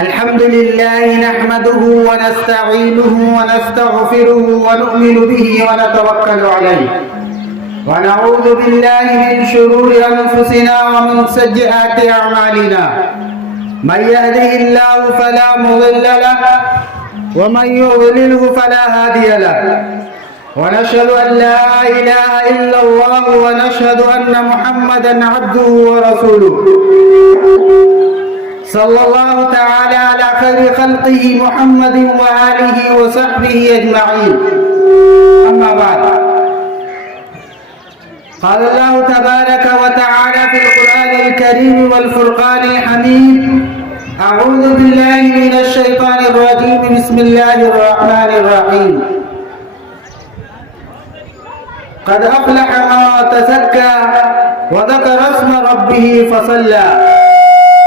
الحمد لله نحمده ونستعينه ونستغفره ونؤمن به ونتوكل عليه ونعوذ بالله من شرور أنفسنا ومن سيئات أعمالنا من يهده الله فلا مضل له ومن يضلله فلا هادي له ونشهد أن لا إله إلا الله ونشهد أن محمدا عبده ورسوله صلى الله تعالى على خير خلقه محمد وآله وصحبه أجمعين أما بعد قال الله تبارك وتعالى في القرآن الكريم والفرقان الحميد أعوذ بالله من الشيطان الرجيم بسم الله الرحمن الرحيم قد أفلح من تزكى وذكر اسم ربه فصلى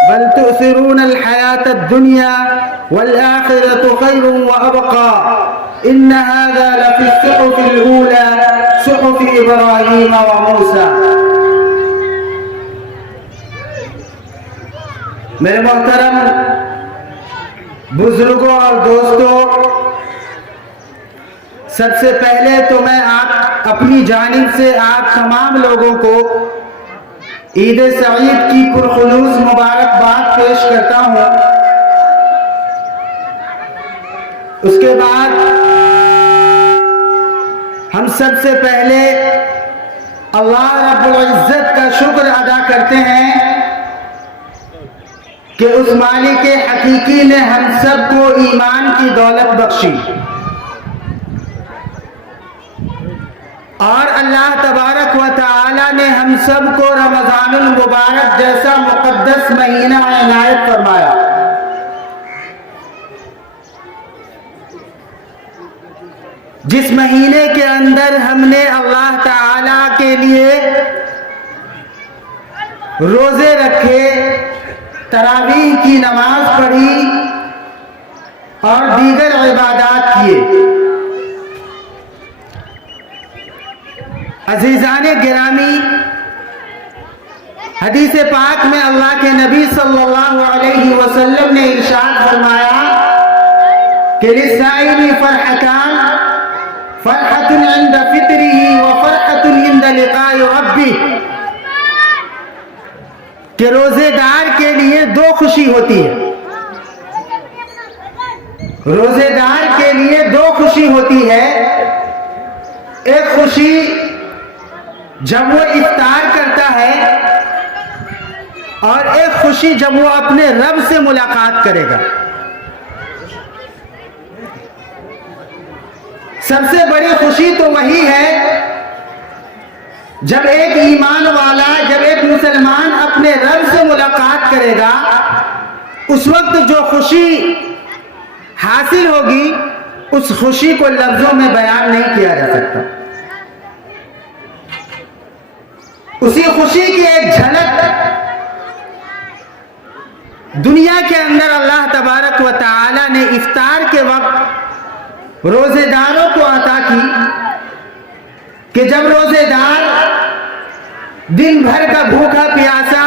بل تؤثرون الحياة الدنيا والآخرة خير وأبقى إن هذا لفي الصحف الأولى صحف إبراهيم وموسى. میرے محترم بزرگوں اور دوستوں، سب سے پہلے تو میں اپنی جانب سے آپ تمام لوگوں کو عید سعید کی پرخلوص مبارکباد پیش کرتا ہوں۔ اس کے بعد ہم سب سے پہلے اللہ رب العزت کا شکر ادا کرتے ہیں کہ اس مالک حقیقی نے ہم سب کو ایمان کی دولت بخشی، اور اللہ تبارک و تعالی نے ہم سب کو رمضان المبارک جیسا مقدس مہینہ عنایت فرمایا۔ جس مہینے کے اندر ہم نے اللہ تعالی کے لیے روزے رکھے، تراویح کی نماز پڑھی اور دیگر عبادات کیے۔ عزیزان گرامی، حدیث پاک میں اللہ کے نبی صلی اللہ علیہ وسلم نے ارشاد فرمایا کہ للصائم فرحتان، فرحۃ عند فطرہ وفرحۃ عند لقاء ربہ، کہ روزے دار کے لیے دو خوشی ہوتی ہے۔ روزے دار کے لیے دو خوشی ہوتی ہے، ایک خوشی جب وہ افطار کرتا ہے، اور ایک خوشی جب وہ اپنے رب سے ملاقات کرے گا۔ سب سے بڑی خوشی تو وہی ہے جب ایک ایمان والا، جب ایک مسلمان اپنے رب سے ملاقات کرے گا، اس وقت جو خوشی حاصل ہوگی اس خوشی کو لفظوں میں بیان نہیں کیا جا سکتا۔ اسی خوشی کی ایک جھلک دنیا کے اندر اللہ تبارک و تعالی نے افطار کے وقت روزے داروں کو عطا کی، کہ جب روزے دار دن بھر کا بھوکا پیاسا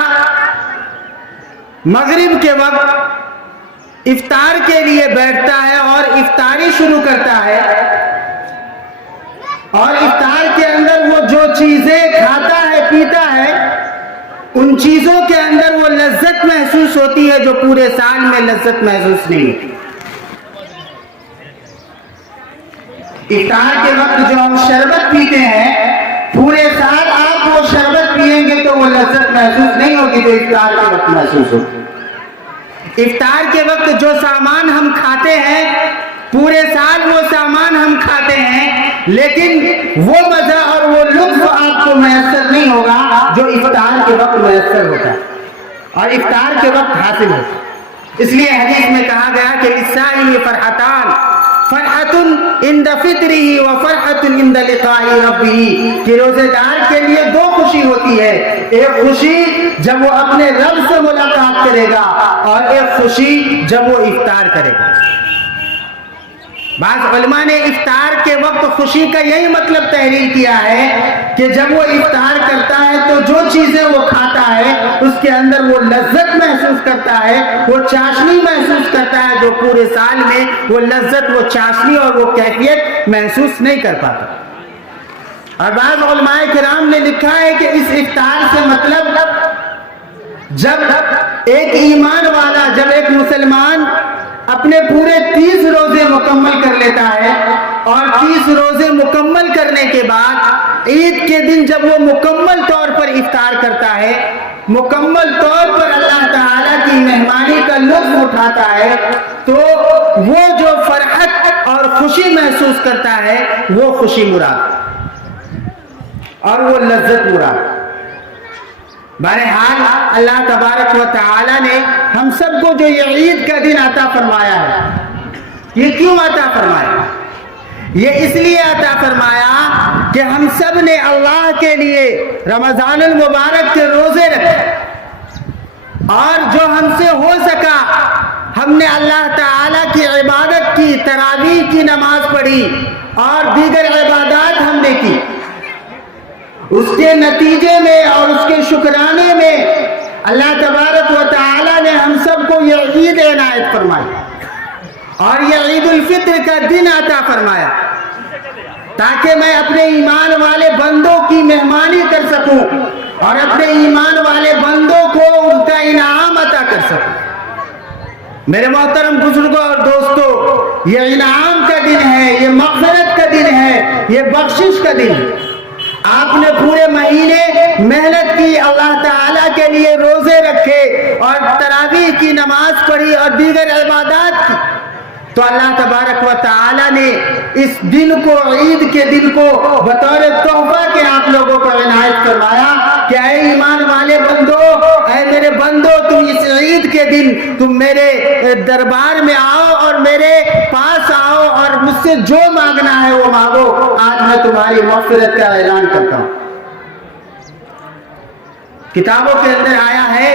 مغرب کے وقت افطار کے لیے بیٹھتا ہے اور افطاری شروع کرتا ہے، اور افطار کے اندر وہ جو چیزیں کھاتا ہے پیتا ہے، ان چیزوں کے اندر وہ لذت محسوس ہوتی ہے جو پورے سال میں لذت محسوس نہیں ہوتی۔ افطار کے وقت جو ہم شربت پیتے ہیں، پورے سال آپ وہ شربت پیئیں گے تو وہ لذت محسوس نہیں ہوگی جو افطار کے وقت محسوس ہوتی۔ افطار کے وقت جو سامان ہم کھاتے ہیں، پورے سال وہ سامان ہم کھاتے ہیں، لیکن وہ مزہ اور وہ لطف آپ کو میسر نہیں ہوگا جو افطار کے وقت میسر ہوتا ہے اور افطار کے وقت حاصل ہوتا ہے۔ اس لیے حدیث میں کہا گیا کہ للصائم فرحتان، فرحۃ عند فطرہ وفرحۃ عند لقاء ربہ، کہ روزے دار کے لیے دو خوشی ہوتی ہے، ایک خوشی جب وہ اپنے رب سے ملاقات کرے گا، اور ایک خوشی جب وہ افطار کرے گا۔ بعض علماء نے افطار کے وقت خوشی کا یہی مطلب تحریر کیا ہے کہ جب وہ افطار کرتا ہے تو جو چیزیں وہ کھاتا ہے اس کے اندر وہ لذت محسوس کرتا ہے، وہ چاشنی محسوس کرتا ہے، جو پورے سال میں وہ لذت، وہ چاشنی اور وہ کیفیت محسوس نہیں کر پاتا۔ اور بعض علماء کرام نے لکھا ہے کہ اس افطار سے مطلب جب ایک ایمان والا، جب ایک مسلمان اپنے پورے 30 روزے مکمل کر لیتا ہے اور 30 روزے مکمل کرنے کے بعد عید کے دن جب وہ مکمل طور پر افطار کرتا ہے، مکمل طور پر اللہ تعالیٰ کی مہمانی کا لطف اٹھاتا ہے، تو وہ جو فرحت اور خوشی محسوس کرتا ہے وہ خوشی مراد اور وہ لذت مراد۔ بہرحال اللہ تبارک و تعالی نے ہم سب کو جو یہ عید کا دن عطا فرمایا ہے، یہ کیوں عطا فرمایا؟ یہ اس لیے عطا فرمایا کہ ہم سب نے اللہ کے لیے رمضان المبارک کے روزے رکھے، اور جو ہم سے ہو سکا ہم نے اللہ تعالیٰ کی عبادت کی، تراویح کی نماز پڑھی اور دیگر عبادات ہم نے کی۔ اس کے نتیجے میں اور اس کے شکرانے میں اللہ تبارک و تعالی نے ہم سب کو یہ عید عنایت فرمائی اور یہ عید الفطر کا دن عطا فرمایا، تاکہ میں اپنے ایمان والے بندوں کی مہمانی کر سکوں اور اپنے ایمان والے بندوں کو ان کا انعام عطا کر سکوں۔ میرے محترم بزرگوں اور دوستو، یہ انعام کا دن ہے، یہ مغفرت کا دن ہے، یہ بخشش کا دن ہے۔ آپ نے پورے مہینے محنت کی، اللہ تعالیٰ کے لیے روزے رکھے اور تراویح کی نماز پڑھی اور دیگر عبادات کی، تو اللہ تبارک و تعالیٰ نے اس دن کو، عید کے دن کو بطور تحفہ کے آپ لوگوں کو عنایت فرمایا کہ اے ایمان والے بندو، اے میرے بندو، تم اس عید کے دن تم میرے دربار میں آؤ اور میرے پاس آؤ اور مجھ سے جو مانگنا ہے وہ مانگو، آج میں تمہاری مغفرت کا اعلان کرتا ہوں۔ کتابوں کے اندر آیا ہے،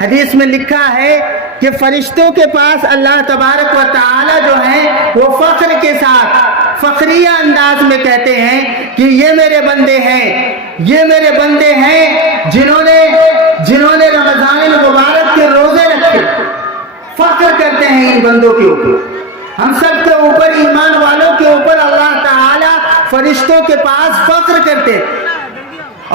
حدیث میں لکھا ہے کہ فرشتوں کے پاس اللہ تبارک و تعالی جو ہیں وہ فخر کے ساتھ، فخریہ انداز میں کہتے ہیں کہ یہ میرے بندے ہیں، یہ میرے بندے ہیں جنہوں نے رمضان المبارک کے روزے رکھے۔ فخر کرتے ہیں ان بندوں کے اوپر، ہم سب کے اوپر، ایمان والوں کے اوپر اللہ تعالی فرشتوں کے پاس فخر کرتے ہیں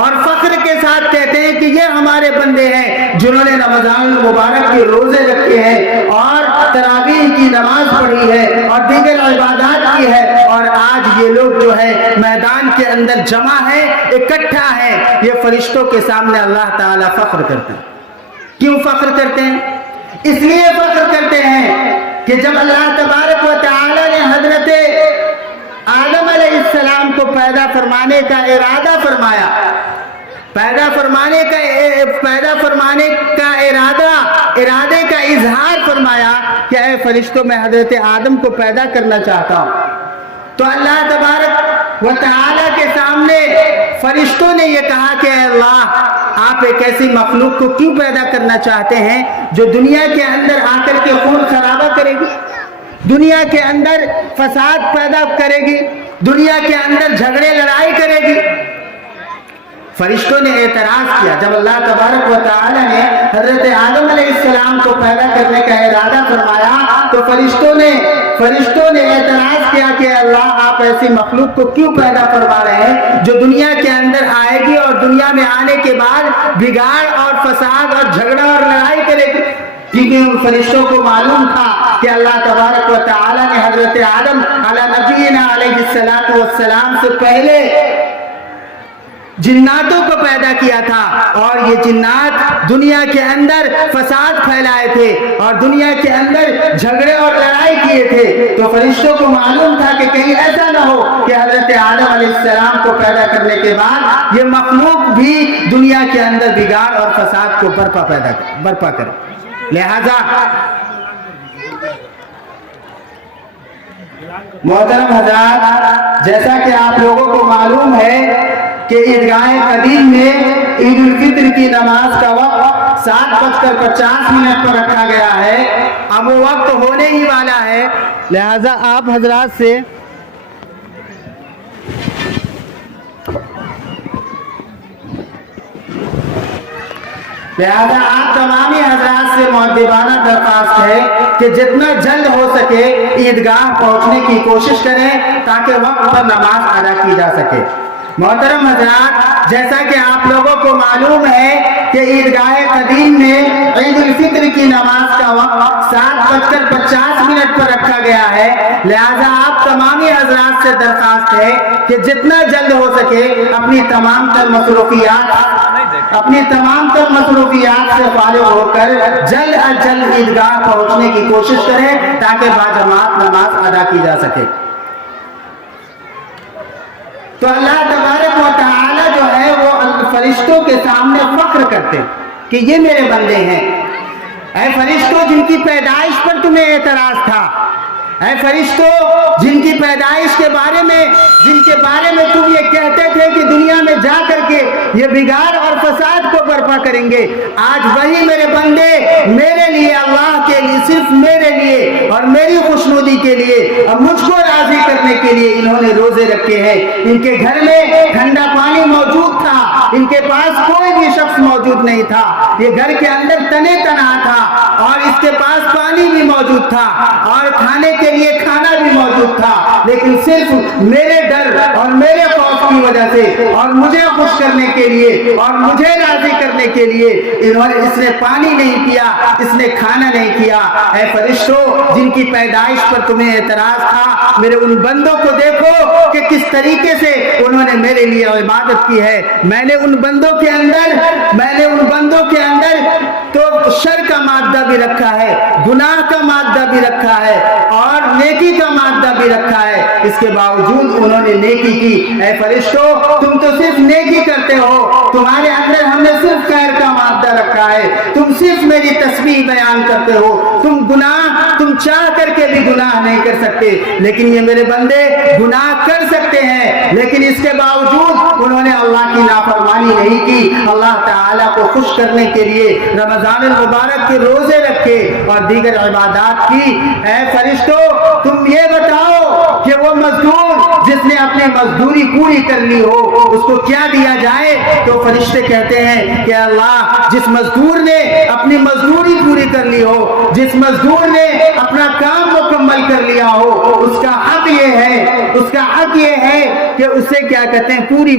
اور فخر کے ساتھ کہتے ہیں کہ یہ ہمارے بندے ہیں جنہوں نے رمضان المبارک کے روزے رکھے ہیں اور تراویح کی نماز پڑھی ہے اور دیگر عبادات کی ہے، اور آج یہ لوگ جو ہے میدان کے اندر جمع ہے، اکٹھا ہے۔ یہ فرشتوں کے سامنے اللہ تعالیٰ فخر کرتے ہیں۔ کیوں فخر کرتے ہیں؟ اس لیے فخر کرتے ہیں کہ جب اللہ تبارک و تعالیٰ نے حضرت آدم علیہ السلام کو پیدا فرمانے کا ارادہ فرمایا، پیدا فرمانے کا ارادے کا اظہار فرمایا کہ اے فرشتوں، میں حضرت آدم کو پیدا کرنا چاہتا ہوں، تو اللہ تبارک و تعالیٰ کے سامنے فرشتوں نے یہ کہا کہ اے اللہ، آپ ایک ایسی مخلوق کو کیوں پیدا کرنا چاہتے ہیں جو دنیا کے اندر آ کر کے خون خرابہ کرے گی، دنیا کے اندر فساد پیدا کرے گی، دنیا کے اندر جھگڑے لڑائی کرے گی؟ فرشتوں نے اعتراض کیا۔ جب اللہ تبارک و تعالی نے حضرت آدم علیہ السلام کو پیدا کرنے کا ارادہ فرمایا تو فرشتوں نے اعتراض کیا کہ اللہ، آپ ایسی مخلوق کو کیوں پیدا فرما رہے ہیں جو دنیا کے اندر آئے گی اور دنیا میں آنے کے بعد بگاڑ اور فساد اور جھگڑا اور لڑائی کرے گی؟ کیونکہ ان فرشتوں کو معلوم تھا کہ اللہ تبارک و تعالی نے حضرت آدم علی نبینا علیہ السلام سے پہلے جناتوں کو پیدا کیا تھا، اور یہ جنات دنیا کے اندر فساد پھیلائے تھے اور دنیا کے اندر جھگڑے اور لڑائی کیے تھے۔ تو فرشتوں کو معلوم تھا کہ کہیں ایسا نہ ہو کہ حضرت آدم علیہ السلام کو پیدا کرنے کے بعد یہ مخلوق بھی دنیا کے اندر بگاڑ اور فساد کو برپا کرے۔ لہذا محترم حضرات، جیسا کہ آپ لوگوں کو معلوم ہے کہ عیدگاہ قدیم میں عید الفطر کی نماز کا وقت 7:50 پر رکھا گیا ہے. اب وہ وقت ہونے ہی والا ہے، لہذا آپ حضرات سے تمامی حضرات سے مؤدبانہ درخواست ہے کہ جتنا جلد ہو سکے عیدگاہ پہنچنے کی کوشش کریں تاکہ وقت پر نماز ادا کی جا سکے. محترم حضرات، جیسا کہ آپ لوگوں کو معلوم ہے کہ عیدگاہ قدیم میں عید الفطر کی نماز کا وقت 7:50 پر رکھا گیا ہے، لہذا آپ تمامی حضرات سے درخواست ہے کہ جتنا جلد ہو سکے اپنی تمام تر مصروفیات سے فارغ ہو کر جلد از جلد عیدگاہ پہنچنے کی کوشش کریں تاکہ باجماعت نماز ادا کی جا سکے. تو اللہ تبارک و تعالی جو ہے وہ فرشتوں کے سامنے فخر کرتے کہ یہ میرے بندے ہیں. اے فرشتوں جن کی پیدائش پر تمہیں اعتراض تھا، اے فرشتوں جن کی پیدائش کے بارے میں تم یہ کہتے تھے کہ دنیا میں جا کر کے یہ بگاڑ اور فساد کو برپا کریں گے، آج وہی میرے بندے میرے لیے، اللہ کے لیے، صرف میرے لیے اور میری خوشنودی کے لیے اور مجھ کو راضی کرنے کے لیے انہوں نے روزے رکھے ہیں. ان کے گھر میں ٹھنڈا پانی موجود تھا، ان کے پاس کوئی بھی شخص موجود نہیں تھا، یہ گھر کے اندر تنے تنہا تھا اور اس کے پاس پانی بھی موجود تھا اور کھانے کے لیے کھانا بھی موجود تھا، لیکن صرف میرے ڈر اور میرے خوف کی وجہ سے اور مجھے خوش کرنے کے لیے اور مجھے راضی کرنے کے لیے اس نے پانی نہیں پیا، اس نے کھانا نہیں کیا. اے فرشتوں جن کی پیدائش پر تمہیں اعتراض تھا، میرے ان بندوں کو دیکھو کہ کس طریقے سے انہوں نے میرے لیے عبادت کی ہے. میں نے ان بندوں کے اندر تو شر کا مادہ بھی رکھا ہے، گناہ کا مادہ بھی رکھا ہے اور نیکی کا مادہ بھی رکھا ہے، اس کے باوجود انہوں نے نیکی کی. اے فرشتوں تم تو صرف نیکی کرتے ہو، تمہارے اندر ہم نے صرف خیر کا مادہ رکھا ہے، تم صرف میری تسبیح بیان کرتے ہو، تم چاہ کر کے بھی گناہ نہیں کر سکتے، لیکن یہ میرے بندے گناہ کر سکتے ہیں لیکن اس کے باوجود انہوں نے اللہ کی نافرمانی نہیں کی. اللہ تعالیٰ کو خوش کرنے کے لیے رمضان المبارک کے روزے رکھے اور دیگر عبادات کی. اے فرشتوں تم یہ بتاؤ کہ وہ مزدور جس نے اپنی مزدوری پوری کر لی ہو اس کو کیا دیا جائے؟ تو فرشتے کہتے ہیں کہ اللہ جس مزدور نے اپنی مزدوری پوری کر لی ہو، جس مزدور نے اپنا کام مکمل کر لیا ہو، اس کا حق یہ ہے کہ اسے کیا کہتے ہیں پوری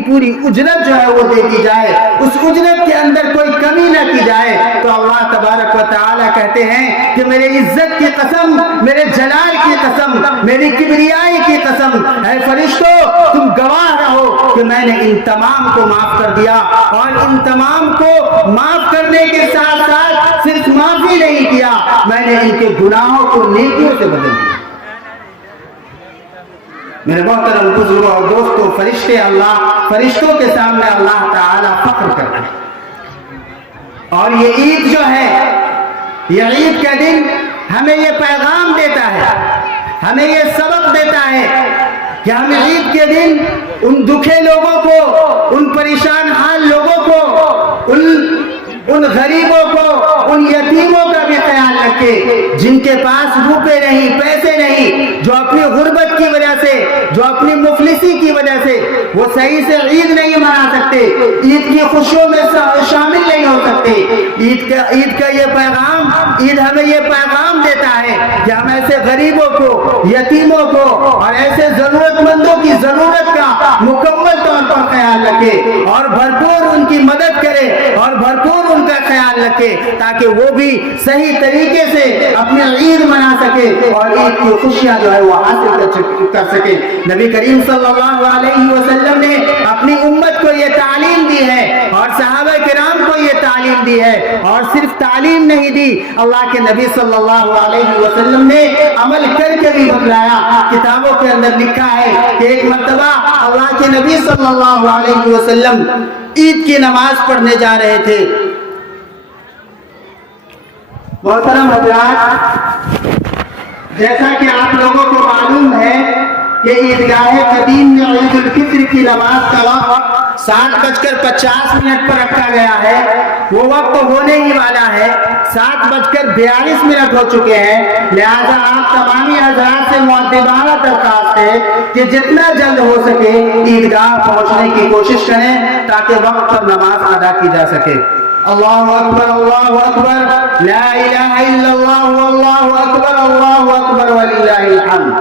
اجرت جو ہے وہ دے دی جائے، اس اجرت کے اندر کوئی کمی نہ کی جائے. تو اللہ تبارک و تعالی کہتے ہیں کہ میرے عزت کی قسم، میرے جلال کی قسم، میری کبریائی کی قسم، اے فرشتوں تم گواہ رہو کہ میں نے ان تمام کو معاف کر دیا اور ان تمام کو معاف کرنے کے ساتھ ساتھ صرف معافی نہیں کیا، میں نے ان کے گناہوں کو نیکیوں سے بدل دیا. میرے محترم بزرگوں اور دوستوں، فرشتوں کے سامنے اللہ تعالیٰ فخر کرتا ہے. اور یہ عید جو ہے، یہ عید کا دن ہمیں یہ پیغام دیتا ہے، ہمیں یہ سبق دیتا ہے کہ ہم عید کے دن ان دکھے لوگوں کو، ان پریشان حال لوگوں کو، ان غریبوں کو، ان یتیموں کا بھی خیال رکھے جن کے پاس روپے نہیں، پیسے نہیں، جو اپنی غربت کی وجہ سے، جو اپنی مفلسی کی وجہ سے وہ صحیح سے عید نہیں منا سکتے، عید کی خوشیوں میں شامل نہیں ہو سکتے. عید کا یہ پیغام، عید ہمیں یہ پیغام دیتا ہے کہ ہم ایسے غریبوں کو، یتیموں کو اور ایسے ضرورت مندوں کی ضرورت کا مکمل طور پر خیال رکھے اور بھرپور ان کی مدد کرے اور بھرپور ان کا خیال رکھے تاکہ وہ بھی صحیح طریقے سے اپنی عید منا سکے اور عید کی خوشیاں جو ہے وہ حاصل کر سکے. نبی کریم صلی اللہ علیہ وسلم نے اپنی امت کو یہ تعلیم دی ہے اور صحابہ کرام کو یہ تعلیم دی ہے، اور صرف تعلیم نہیں دی، اللہ کے نبی صلی اللہ علیہ وسلم نے عمل کر کے بھی بتلایا. کتابوں کے اندر لکھا ہے کہ ایک مرتبہ اللہ کے نبی صلی اللہ علیہ وسلم عید کی نماز پڑھنے جا رہے تھے. محترم حضرات، جیسا کہ آپ لوگوں کو معلوم ہے کہ عیدگاہ قدیم میں عید الفطر کی نماز کا وقت 7:50 پر رکھا گیا ہے، وہ وقت ہونے ہی والا ہے۔ 7:42 ہو چکے ہیں، لہذا آپ تمامی حضرات سے مؤدبانہ درخواست ہے کہ جتنا جلد ہو سکے عیدگاہ پہنچنے کی کوشش کریں تاکہ وقت پر نماز ادا کی جا سکے۔ اللہ اکبر، اللہ اکبر، لا الہ الا اللہ، واللہ اکبر، اللہ اکبر وللہ الحمد۔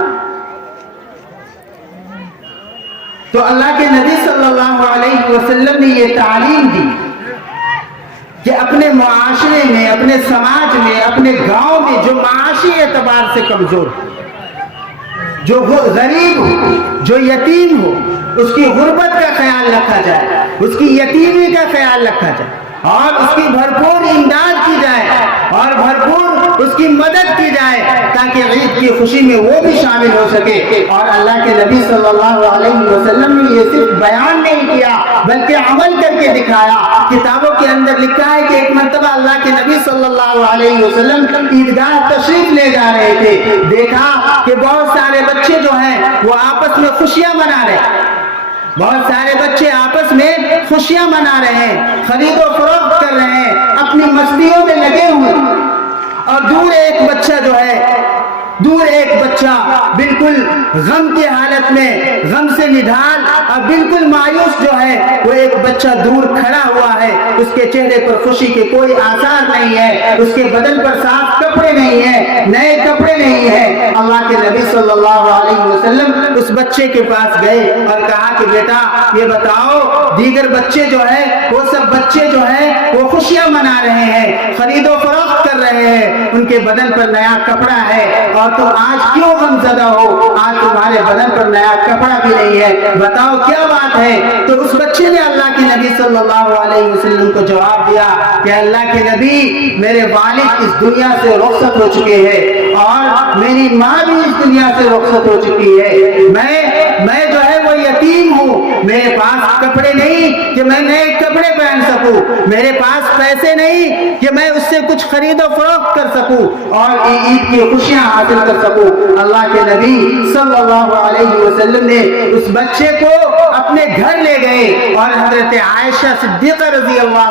تو اللہ کے نبی صلی اللہ علیہ وسلم نے یہ تعلیم دی کہ اپنے معاشرے میں، اپنے سماج میں، اپنے گاؤں میں جو معاشی اعتبار سے کمزور ہو، جو غریب ہو، جو یتیم ہو، اس کی غربت کا خیال رکھا جائے، اس کی یتیمی کا خیال رکھا جائے، اور اس کی بھرپور امداد کی جائے، اور بھرپور اس کی مدد کی جائے تاکہ عید کی خوشی میں وہ بھی شامل ہو سکے۔ اور اللہ کے نبی صلی اللہ علیہ وسلم نے یہ صرف بیان نہیں کیا بلکہ عمل کر کے دکھایا۔ کتابوں کے اندر لکھا ہے کہ ایک مرتبہ اللہ کے نبی صلی اللہ علیہ وسلم عیدگاہ تشریف لے جا رہے تھے، دیکھا کہ بہت سارے بچے جو ہیں وہ آپس میں خوشیاں منا رہے ہیں، بہت سارے بچے آپس میں خوشیاں منا رہے ہیں، خرید و فروخت کر رہے ہیں، اپنی مستیوں میں لگے ہوئے، اور دور ایک بچہ بالکل غم کی حالت میں، غم سے نڈھال اور بالکل مایوس جو ہے، وہ ایک بچہ دور کھڑا ہوا ہے، اس کے چہرے پر خوشی کے کوئی آثار نہیں ہے، اس کے بدن پر صاف کپڑے نہیں ہیں، نئے کپڑے نہیں ہیں۔ اللہ کے نبی صلی اللہ علیہ وسلم اس بچے کے پاس گئے اور کہا کہ بیٹا یہ بتاؤ، دیگر بچے جو ہیں وہ سب بچے جو ہیں وہ خوشیاں منا رہے ہیں، خرید و فروخت کر رہے ہیں، ان کے بدن پر نیا کپڑا ہے، اور تم آج کیوں غم زدہ ہو؟ آج تمہارے بدن پر نیا کپڑا بھی نہیں ہے، بتاؤ کیا بات ہے؟ تو اس بچے نے اللہ کے نبی صلی اللہ علیہ وسلم کو جواب دیا کہ اللہ کے نبی، میرے والد اس دنیا سے رخصت ہو چکے ہیں، اور میری ماں بھی اس دنیا سے رخصت ہو چکی ہے، میں جو ہے وہ یتیم ہوں، میرے پاس کپڑے نہیں کہ میں نئے کپڑے پہن سکوں، میرے پاس پیسے نہیں کہ میں اس سے کچھ خرید و فروخت کر سکوں اور عید کی خوشیاں حاصل کر سکوں۔ اللہ کے نبی صلی اللہ علیہ وسلم نے اس بچے کو اپنے گھر لے گئے اور حضرت عائشہ صدیقہ رضی اللہ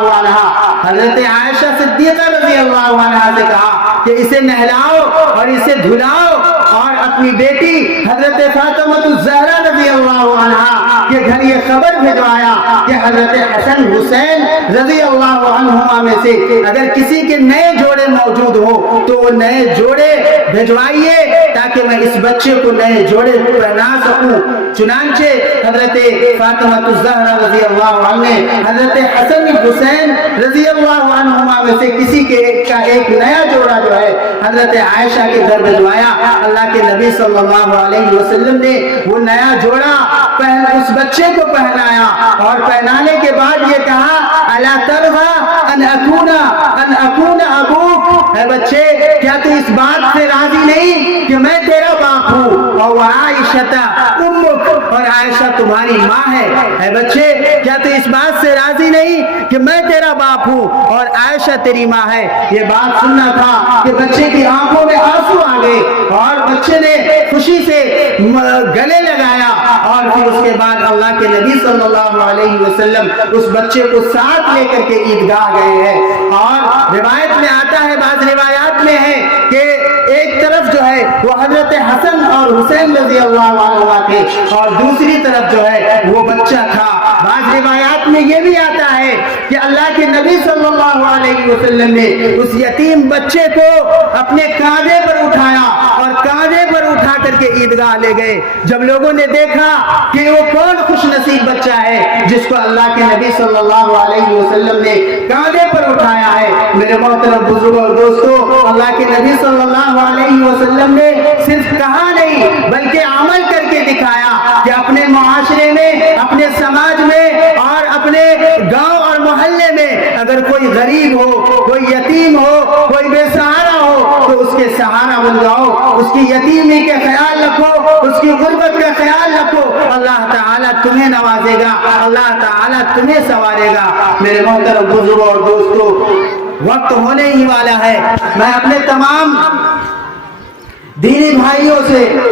عنہا سے کہا کہ اسے نہلاؤ اور اسے دھلاؤ، اور اپنی بیٹی حضرت فاطمہ الزہرا رضی اللہ عنہا کے گھر یہ خبر بھیجوایا کہ حضرت حسن حسین رضی اللہ عنہما میں سے اگر کسی کے نئے جوڑے موجود ہو تو وہ نئے جوڑے بھیجوائیے تاکہ میں اس بچے کو نئے جوڑے پہنا سکوں۔ چنانچہ حضرت فاطمہ الزہرا رضی اللہ عنہ نے حضرت حسن حسین رضی اللہ عنہما میں سے کسی کا ایک نیا جوڑا جو ہے حضرت عائشہ کے گھر بھیجوایا۔ اللہ کے نبی صلی اللہ علیہ وسلم نے وہ نیا جوڑا اس بچے کو پہنایا، اور پہنانے کے بعد یہ کہا الا ترضى ان اكون ابوك، اے بچے کیا تو اس بات سے راضی نہیں کہ میں تیرا باپ ہوں، اور عائشہ امک، اور عائشہ تمہاری ماں ہے، اے بچے کیا تو اس بات سے راضی نہیں کہ میں تیرا باپ ہوں اور عائشہ تیری ماں ہے۔ یہ بات سننا تھا کہ بچے کی آنکھوں میں آنسو آ گئے، اور بچے نے خوشی سے گلے لگایا، اور پھر اس کے بعد اللہ کے نبی صلی اللہ علیہ وسلم اس بچے کو ساتھ لے کر کے عیدگاہ گئے ہیں۔ اور روایت میں آتا ہے، بعض روایات میں ہے کہ ایک طرف جو ہے وہ حضرت حسن اور حسین رضی اللہ عنہ تھے، اور دوسری طرف جو ہے وہ بچہ تھا۔ بعض روایات میں یہ بھی آتا ہے کہ اللہ کے نبی صلی اللہ علیہ وسلم نے اس یتیم بچے کو اپنے کاندھے پر اٹھایا اور کاندھے پر اٹھا کر کے عیدگاہ لے گئے۔ جب لوگوں نے دیکھا کہ وہ کون خوش نصیب بچہ ہے جس کو اللہ کے نبی صلی اللہ علیہ وسلم نے کاندھے پر اٹھایا ہے، میرے محترم بزرگوں اور دوستوں، اللہ کے نبی صلی اللہ علیہ وسلم نے صرف کہا نہیں بلکہ عمل کر کے دکھایا کہ اپنے معاشرے میں، اپنے سماج میں اور اپنے گاؤں اور محلے میں اگر کوئی غریب ہو، کوئی یتیم ہو، کوئی بے سہارا ہو تو اس کے سہارا بن جاؤ، اس کی یتیمی کا خیال رکھو، اس کی غربت کا خیال رکھو، اللہ تعالیٰ تمہیں نوازے گا، اللہ تعالیٰ تمہیں سنوارے گا۔ میرے محترم بزرگوں اور دوستوں، وقت ہونے ہی والا ہے، میں اپنے تمام دینی بھائیوں سے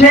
6